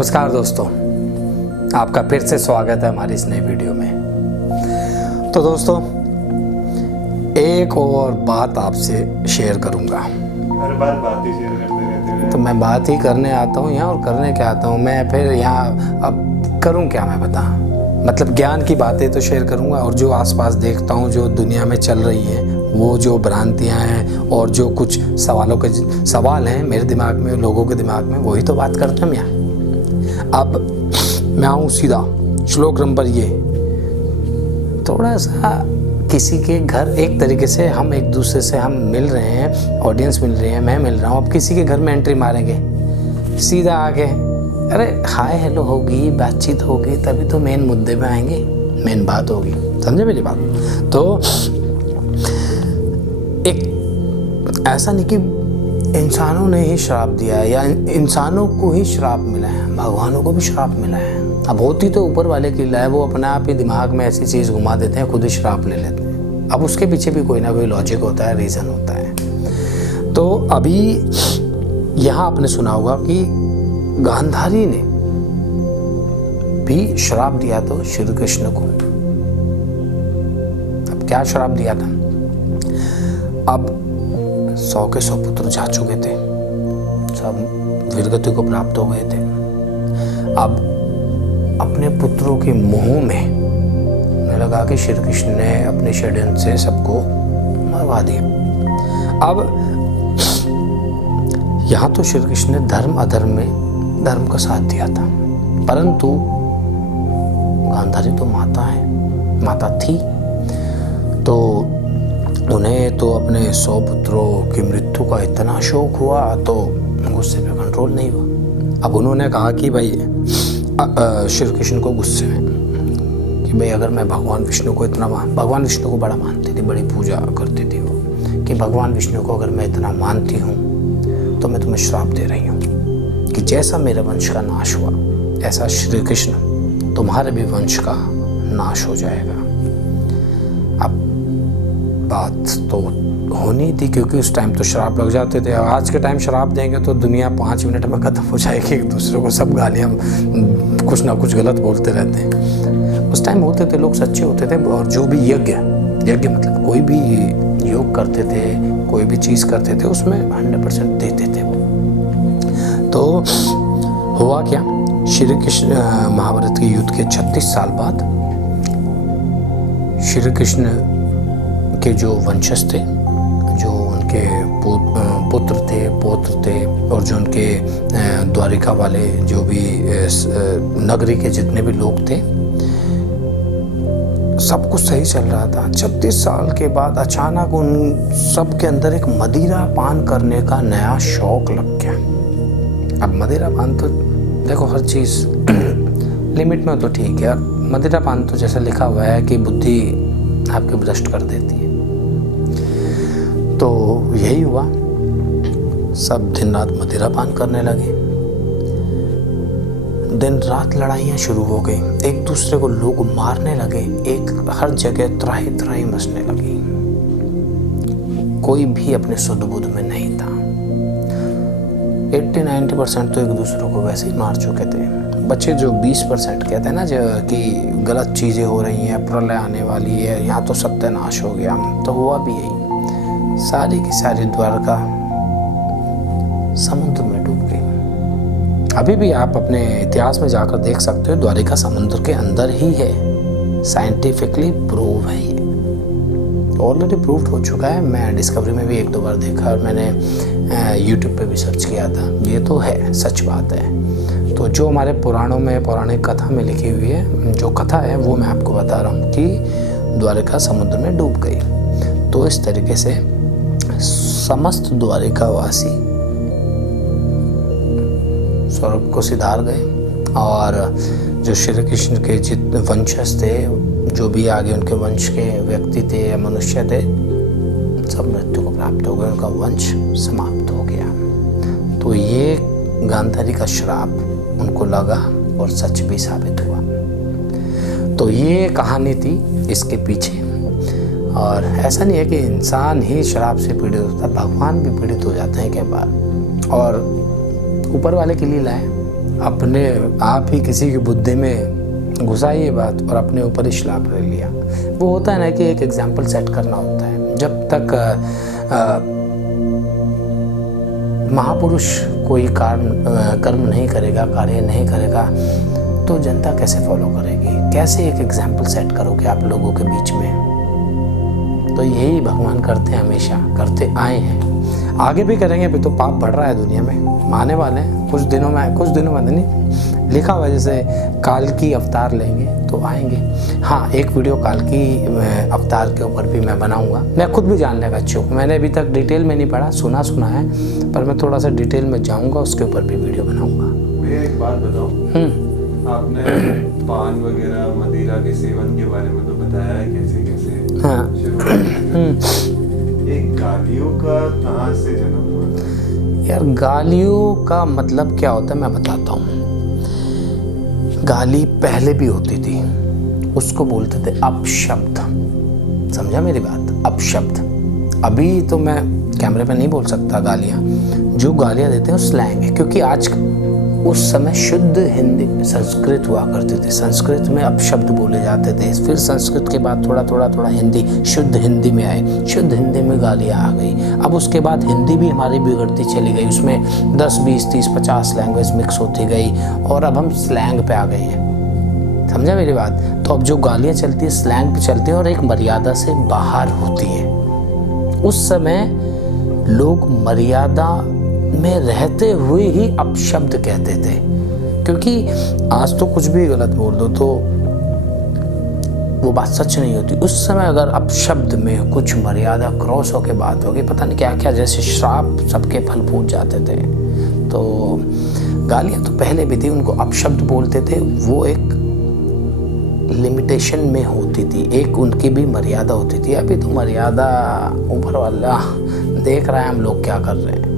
नमस्कार दोस्तों, आपका फिर से स्वागत है हमारी इस नई वीडियो में। तो दोस्तों, एक और बात आपसे शेयर करूंगा। हर बार बात ही शेयर करते रहते हैं। तो मैं बात ही करने आता हूँ यहाँ, और करने क्या आता हूँ मैं फिर यहाँ। अब करूँ क्या मैं बता, मतलब ज्ञान की बातें तो शेयर करूँगा, और जो आसपास देखता हूँ, जो दुनिया में चल रही है, वो जो भ्रांतियाँ हैं और जो कुछ सवाल हैं मेरे दिमाग में, लोगों के दिमाग में, वही तो बात करते हैं हम यहाँ। अब मैं आऊँ सीधा श्लोक नंबर ये, थोड़ा सा किसी के घर, एक तरीके से हम एक दूसरे से हम मिल रहे हैं, ऑडियंस मिल रही है, मैं मिल रहा हूँ। अब किसी के घर में एंट्री मारेंगे, सीधा आके अरे हाय हेलो होगी, बातचीत होगी, तभी तो मेन मुद्दे पे आएंगे, मेन बात होगी। समझे मेरी बात? तो एक ऐसा नहीं कि इंसानों ने ही श्राप दिया है या इंसानों को ही श्राप मिला है, भगवानों को भी श्राप मिला है। अब होती तो ऊपर वाले की लीला है, वो अपने आप ही दिमाग में ऐसी चीज़ घुमा देते हैं, खुद ही श्राप ले लेते हैं। अब उसके पीछे भी कोई ना कोई लॉजिक होता है, रीज़न होता है। तो अभी यहाँ आपने सुना होगा कि गांधारी ने भी श्राप दिया तो श्री कृष्ण को। अब क्या श्राप दिया था? अब 100 के 100 पुत्र जा चुके थे, सब वीरगति को प्राप्त हो गए थे। अब अपने पुत्रों के मुंह में लगा कि श्री कृष्ण ने अपने षड्यंत्र से सबको मरवा दिया। अब यहाँ तो श्री कृष्ण ने धर्म अधर्म में धर्म का साथ दिया था, परंतु गांधारी तो माता है, माता थी, तो उन्हें तो अपने 100 पुत्रों की मृत्यु का इतना शोक हुआ, तो गुस्से पे कंट्रोल नहीं हुआ। अब उन्होंने कहा कि भाई श्री कृष्ण को गुस्से में कि भाई अगर मैं भगवान विष्णु को इतना भगवान विष्णु को बड़ा मानती थी, बड़ी पूजा करती थी वो, कि भगवान विष्णु को अगर मैं इतना मानती हूँ तो मैं तुम्हें श्राप दे रही हूँ कि जैसा मेरे वंश का नाश हुआ, ऐसा श्री कृष्ण तुम्हारे भी वंश का नाश हो जाएगा। अब बात तो होनी थी, क्योंकि उस टाइम तो श्राप लग जाते थे। आज के टाइम श्राप देंगे तो दुनिया 5 मिनट में खत्म हो जाएगी, एक दूसरे को सब गालियाँ कुछ ना कुछ गलत बोलते रहते हैं। उस टाइम होते थे, लोग सच्चे होते थे, और जो भी यज्ञ मतलब कोई भी योग करते थे, कोई भी चीज़ करते थे, उसमें 100% देते थे वो। तो हुआ क्या, श्री कृष्ण महाभारत के युद्ध के 36 साल बाद श्री कृष्ण के जो वंशज थे, जो उनके पुत्र थे, पौत्र थे, और जो उनके द्वारिका वाले जो भी नगरी के जितने भी लोग थे, सब कुछ सही चल रहा था। 36 साल के बाद अचानक उन सब के अंदर एक मदिरा पान करने का नया शौक लग गया। अब मदिरा पान तो देखो, हर चीज़ लिमिट में तो ठीक है। मदिरा पान तो जैसा लिखा हुआ है कि बुद्धि आपकी भ्रष्ट कर देती है। तो यही हुआ, सब दिन रात मदिरा पान करने लगे। दिन रात लड़ाइयाँ शुरू हो गई, एक दूसरे को लोग मारने लगे, एक हर जगह त्राही त्राही मचने लगी। कोई भी अपने सुध बुध में नहीं था। 80-90% तो एक दूसरे को वैसे ही मार चुके थे। बच्चे जो 20% कहते हैं ना, जो कि गलत चीज़ें हो रही हैं, प्रलय आने वाली है, यहाँ तो सत्यानाश हो गया, तो हुआ भी यही। सारी की सारी द्वारका समुद्र में डूब गई। अभी भी आप अपने इतिहास में जाकर देख सकते हो, द्वारिका समुद्र के अंदर ही है। साइंटिफिकली प्रूव है, ये ऑलरेडी प्रूव्ड हो चुका है। मैं डिस्कवरी में भी 1-2 बार देखा, और मैंने यूट्यूब पे भी सर्च किया था। ये तो है, सच बात है। तो जो हमारे पुराणों में, पौराणिक कथा में लिखी हुई है, जो कथा है वो मैं आपको बता रहा हूँ कि द्वारिका समुद्र में डूब गई। तो इस तरीके से समस्त द्वारिकावासी स्वर्ग को सिधार गए, और जो श्री कृष्ण के जितने वंशज थे, जो भी आगे उनके वंश के व्यक्ति थे या मनुष्य थे, सब मृत्यु को प्राप्त हो गए, उनका वंश समाप्त हो गया। तो ये गांधारी का श्राप उनको लगा और सच भी साबित हुआ। तो ये कहानी थी इसके पीछे। और ऐसा नहीं है कि इंसान ही श्राप से पीड़ित होता, भगवान भी पीड़ित हो जाते हैं कई बार। और ऊपर वाले की लीला है, अपने आप ही किसी की बुद्धि में घुसाई ये बात और अपने ऊपर ही श्राप ले लिया। वो होता है ना कि एक एग्जाम्पल सेट करना होता है। जब तक महापुरुष कोई कर्म नहीं करेगा, कार्य नहीं करेगा, तो जनता कैसे फॉलो करेगी? कैसे एक एग्जाम्पल सेट करोगे आप लोगों के बीच में? तो यही भगवान करते हैं, हमेशा करते आए हैं, आगे भी करेंगे। अभी तो पाप बढ़ रहा है दुनिया में, आने वाले हैं कुछ दिनों में नहीं लिखा हुआ है, जैसे काल की अवतार लेंगे तो आएंगे। हाँ, एक वीडियो काल की अवतार के ऊपर भी मैं बनाऊंगा। मैं खुद भी जानने का इच्छुक हूँ। मैंने अभी तक डिटेल में नहीं पढ़ा, सुना है, पर मैं थोड़ा सा डिटेल में जाऊंगा, उसके ऊपर भी वीडियो बनाऊंगा। भैया एक बात बताओ, आपने पान वगैरह मदिरा के सेवन के बारे में तो बताया है कैसे कैसे हाँ। एक गालियों का कहाँ से जन्म हुआ था? यार गालियों का मतलब क्या होता है मैं बताता हूँ। गाली पहले भी होती थी, उसको बोलते थे अपशब्द। समझा मेरी बात? अपशब्द। अभी तो मैं कैमरे पे नहीं बोल सकता गालियाँ, जो गालियाँ देते हैं वो स्लैंग है, क्योंकि आज उस समय शुद्ध हिंदी संस्कृत हुआ करती थी। संस्कृत में अपशब्द बोले जाते थे, फिर संस्कृत के बाद थोड़ा हिंदी, शुद्ध हिंदी में आए, शुद्ध हिंदी में गालियाँ आ गई। अब उसके बाद हिंदी भी हमारी बिगड़ती चली गई, उसमें 10, 20, 30, 50 लैंग्वेज मिक्स होती गई और अब हम स्लैंग पे आ गए हैं। समझा मेरी बात? तो अब जो गालियाँ चलती है स्लैंग पे चलती है और एक मर्यादा से बाहर होती है। उस समय लोग मर्यादा में रहते हुए ही अपशब्द कहते थे, क्योंकि आज तो कुछ भी गलत बोल दो तो वो बात सच नहीं होती। उस समय अगर अपशब्द में कुछ मर्यादा क्रॉस होके बात होगी, पता नहीं क्या क्या, जैसे श्राप सबके फल फूट जाते थे। तो गालियाँ तो पहले भी थी, उनको अपशब्द बोलते थे। वो एक लिमिटेशन में होती थी, एक उनकी भी मर्यादा होती थी। अभी तो मर्यादा ऊपर वाला देख रहा है हम लोग क्या कर रहे हैं।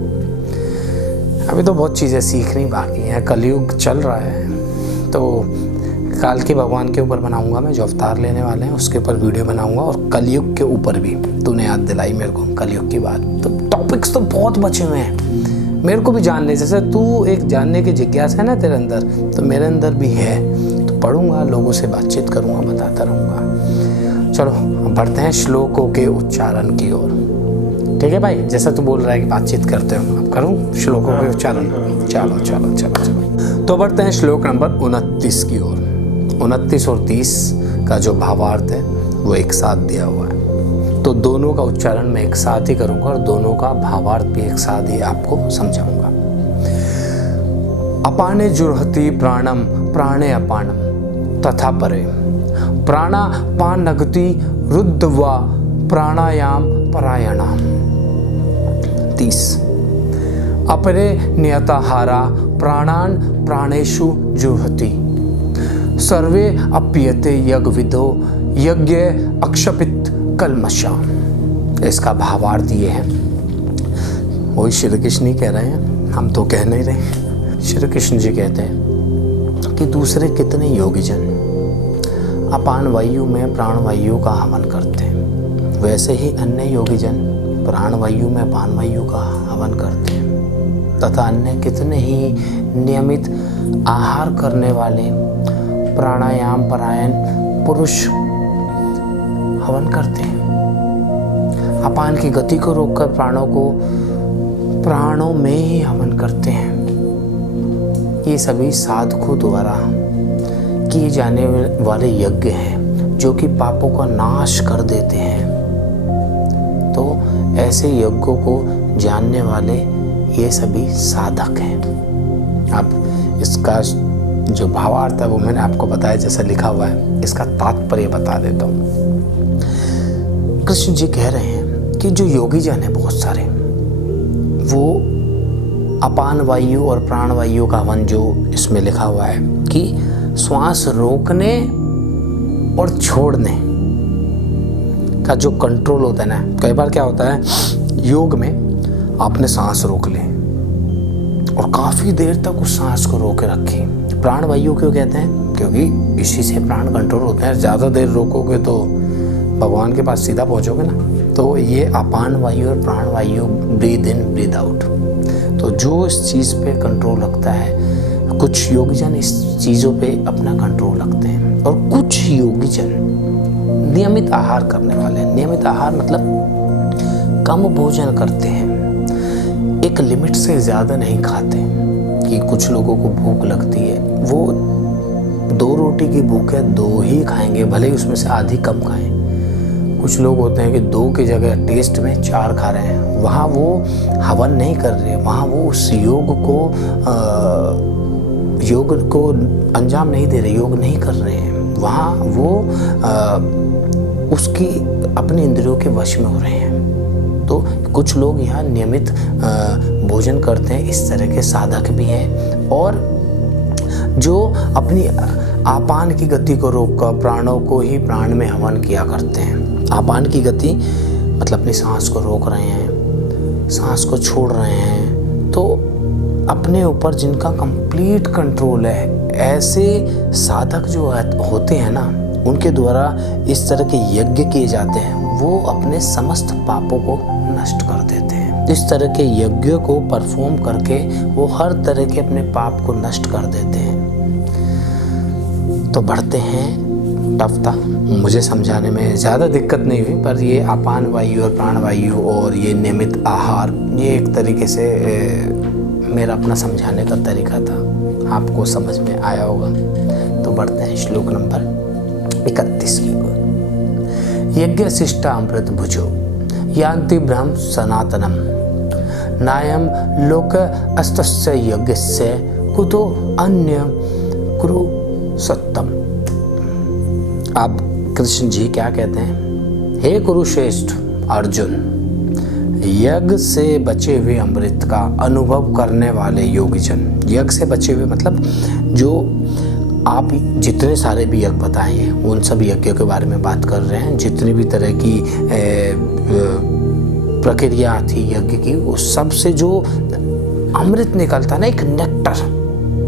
अभी तो बहुत चीज़ें सीखनी बाकी हैं, कलयुग चल रहा है। तो काल के भगवान के ऊपर बनाऊंगा मैं, जो अवतार लेने वाले हैं उसके ऊपर वीडियो बनाऊंगा, और कलयुग के ऊपर भी। तूने याद दिलाई मेरे को कलयुग की बात। तो टॉपिक्स तो बहुत बचे हुए हैं मेरे को भी जानने, जैसे तू एक जानने की जिज्ञासा है ना तेरे अंदर, तो मेरे अंदर भी है। तो पढ़ूंगा, लोगों से बातचीत करूंगा, बताता रहूँगा। चलो बढ़ते हैं श्लोकों के उच्चारण की ओर। ठीक है भाई, जैसा तू बोल रहा है कि बातचीत करते हो, अब करूँ श्लोकों के उच्चारण? चलो। तो बढ़ते हैं श्लोक नंबर 29 की ओर। 29 और 30 का जो भावार्थ है वो एक साथ दिया हुआ है, तो दोनों का उच्चारण मैं एक साथ ही करूँगा और दोनों का भावार्थ भी एक साथ ही आपको समझाऊंगा। अपाने जुर्हति प्राणम प्राणे अपानम तथा परे, प्राणापान नगति रुद्धवा प्राणायाम परायणाम। 30 अपरे नियताहारा प्राणान प्राणेषु जुह्वति, सर्वे अप्यते यज्ञविदो यज्ञ अक्षपित कलमशा। इसका भावार्थ ये है, वही श्री कृष्ण ही कह रहे हैं, हम तो कह नहीं रहे। श्री कृष्ण जी कहते हैं कि दूसरे कितने योगी जन अपान वायु में प्राण वायु का हवन करते हैं, वैसे ही अन्य योगी जन प्राण वायु में पान वायु का हवन करते हैं, तथा अन्य कितने ही नियमित आहार करने वाले प्राणायाम परायण पुरुष हवन करते हैं। अपान की गति को रोककर प्राणों को प्राणों में ही हवन करते हैं। ये सभी साधकों द्वारा किए जाने वाले यज्ञ हैं जो कि पापों का नाश कर देते हैं। तो ऐसे यज्ञों को जानने वाले ये सभी साधक हैं। अब इसका जो भावार्थ है वो मैंने आपको बताया जैसा लिखा हुआ है, इसका तात्पर्य बता देता हूँ। कृष्ण जी कह रहे हैं कि जो योगी जन है बहुत सारे, वो अपान वायु और प्राण वायु का हवन, जो इसमें लिखा हुआ है कि श्वास रोकने और छोड़ने का जो कंट्रोल होता है ना, कई बार क्या होता है योग में आपने सांस रोक ली और काफ़ी देर तक उस सांस को रोके रखी। प्राण वायु क्यों कहते हैं? क्योंकि इसी से प्राण कंट्रोल होते हैं। ज़्यादा देर रोकोगे तो भगवान के पास सीधा पहुंचोगे ना। तो ये अपान वायु और प्राण वायु, ब्रीद इन ब्रीद आउट, तो जो इस चीज़ पे कंट्रोल रखता है, कुछ योगीजन इस चीज़ों पे अपना कंट्रोल रखते हैं और कुछ योगीजन नियमित आहार करने वाले हैं। नियमित आहार मतलब कम भोजन करते हैं, एक लिमिट से ज़्यादा नहीं खाते। कि कुछ लोगों को भूख लगती है, वो 2 रोटी की भूख है 2 ही खाएंगे, भले ही उसमें से आधी कम खाएं। कुछ लोग होते हैं कि 2 की जगह टेस्ट में 4 खा रहे हैं। वहाँ वो हवन नहीं कर रहे, वहाँ वो उस योग को अंजाम नहीं दे रहे, योग नहीं कर रहे हैं। वहाँ वो उसकी अपनी इंद्रियों के वश में हो रहे हैं। तो कुछ लोग यहाँ नियमित भोजन करते हैं, इस तरह के साधक भी हैं। और जो अपनी आपान की गति को रोककर प्राणों को ही प्राण में हवन किया करते हैं। आपान की गति मतलब अपनी सांस को रोक रहे हैं, सांस को छोड़ रहे हैं। तो अपने ऊपर जिनका कंप्लीट कंट्रोल है, ऐसे साधक जो होते हैं ना, उनके द्वारा इस तरह के यज्ञ किए जाते हैं, वो अपने समस्त पापों को नष्ट कर देते हैं। इस तरह के यज्ञ को परफॉर्म करके वो हर तरह के अपने पाप को नष्ट कर देते हैं। तो बढ़ते हैं, टफ था, मुझे समझाने में ज़्यादा दिक्कत नहीं हुई, पर ये अपान वायु और प्राण वायु और ये नियमित आहार, ये एक तरीके से मेरा अपना समझाने का तरीका था, आपको समझ में आया होगा। तो बढ़ते हैं श्लोक नंबर 31 की ओर। यज्ञ शिष्टा अमृत भुजो यान्ति ब्रह्म सनातनम नायम लोक अस्तस्य यज्ञस्य कुतो अन्य कुरु सत्तम। अब कृष्ण जी क्या कहते हैं? हे कुरुश्रेष्ठ अर्जुन, यज्ञ से बचे हुए अमृत का अनुभव करने वाले योगीजन, यज्ञ से बचे हुए मतलब जो आप जितने सारे भी यज्ञ बताए हैं उन सब यज्ञों के बारे में बात कर रहे हैं। जितनी भी तरह की प्रक्रिया थी यज्ञ की, उस सब से जो अमृत निकलता है ना, एक नेक्टर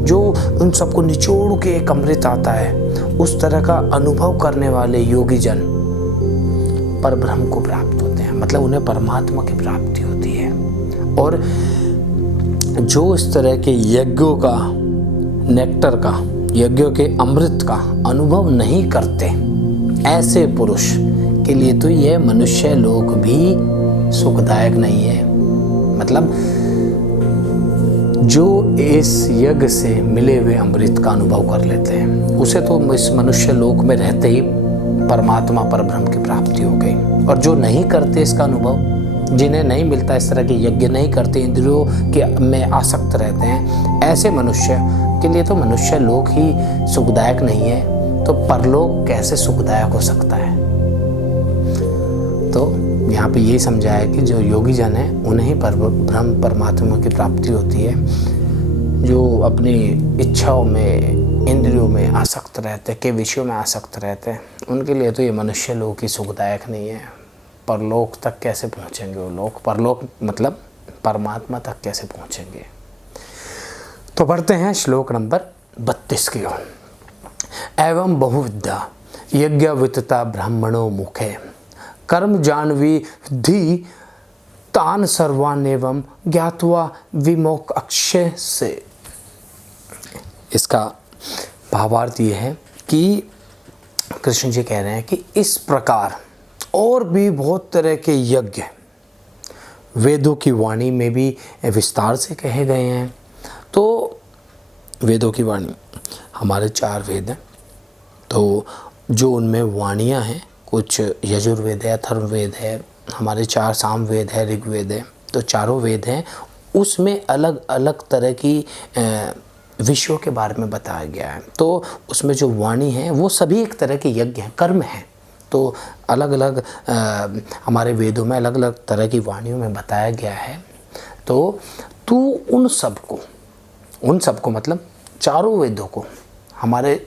जो उन सबको निचोड़ के एक अमृत आता है, उस तरह का अनुभव करने वाले योगीजन परब्रह्म को प्राप्त होते हैं। मतलब उन्हें परमात्मा की प्राप्ति होती है। और जो इस तरह के यज्ञों का नेक्टर का, यज्ञों के अमृत का अनुभव नहीं करते, ऐसे पुरुष के लिए तो यह मनुष्य लोक भी सुखदायक नहीं है। मतलब जो इस यज्ञ से मिले हुए अमृत का अनुभव कर लेते हैं, उसे तो इस मनुष्य लोक में रहते ही परमात्मा परब्रह्म की प्राप्ति हो गई। और जो नहीं करते इसका अनुभव, जिन्हें नहीं मिलता, इस तरह के यज्ञ नहीं करते, इंद्रियों के में आसक्त रहते हैं, ऐसे मनुष्य के लिए तो मनुष्य लोक ही सुखदायक नहीं है, तो परलोक कैसे सुखदायक हो सकता है? तो यहाँ पे ये समझाया कि जो योगी जन है उन्हें ही ब्रह्म परमात्मा की प्राप्ति होती है। जो अपनी इच्छाओं में, इंद्रियों में आसक्त रहते, के विषयों में आसक्त रहते हैं, उनके लिए तो ये मनुष्य लोक ही सुखदायक नहीं है। परलोक तक कैसे पहुँचेंगे वो लोग? परलोक मतलब परमात्मा तक कैसे पहुँचेंगे? तो बढ़ते हैं श्लोक नंबर 32 की ओर। एवं बहुविद्या यज्ञ वितता ब्राह्मणों मुखे कर्म जानवी धी तान सर्वान एवं ज्ञात्वा विमोक अक्षय से। इसका भावार्थ ये है कि कृष्ण जी कह रहे हैं कि इस प्रकार और भी बहुत तरह के यज्ञ वेदों की वाणी में भी विस्तार से कहे गए हैं। तो वेदों की वाणी, हमारे 4 वेद हैं, तो जो उनमें वाणियाँ हैं, कुछ यजुर्वेद है, अथर्ववेद है, हमारे 4 सामवेद है, ऋग्वेद है, तो चारों वेद हैं। उसमें अलग अलग तरह की विषयों के बारे में बताया गया है। तो उसमें जो वाणी है वो सभी एक तरह के यज्ञ हैं, कर्म हैं। तो अलग अलग हमारे वेदों में अलग अलग तरह की वाणियों में बताया गया है। तो तू उन सबको मतलब चारों वेदों को, हमारे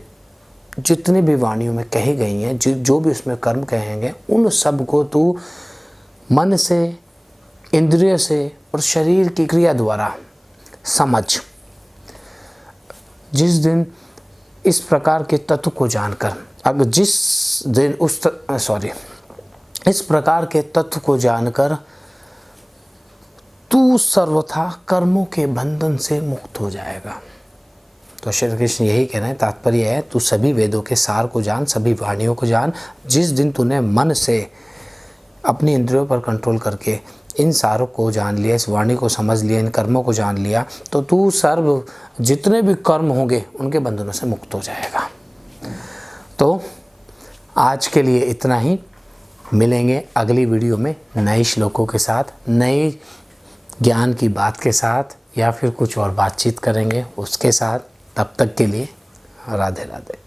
जितने भी वाणियों में कही गई हैं, जो भी उसमें कर्म कहेंगे, उन सब को तू मन से, इंद्रिय से और शरीर की क्रिया द्वारा समझ। जिस दिन इस प्रकार के तत्व को जानकर, अगर जिस दिन इस प्रकार के तत्व को जानकर तू सर्वथा कर्मों के बंधन से मुक्त हो जाएगा। तो श्री कृष्ण यही कह रहे हैं, तात्पर्य है तू सभी वेदों के सार को जान, सभी वाणियों को जान। जिस दिन तूने मन से अपनी इंद्रियों पर कंट्रोल करके इन सारों को जान लिया, इस वाणी को समझ लिया, इन कर्मों को जान लिया, तो तू सर्व जितने भी कर्म होंगे उनके बंधनों से मुक्त हो जाएगा। तो आज के लिए इतना ही। मिलेंगे अगली वीडियो में नए श्लोकों के साथ, नए ज्ञान की बात के साथ, या फिर कुछ और बातचीत करेंगे उसके साथ। तब तक के लिए राधे राधे।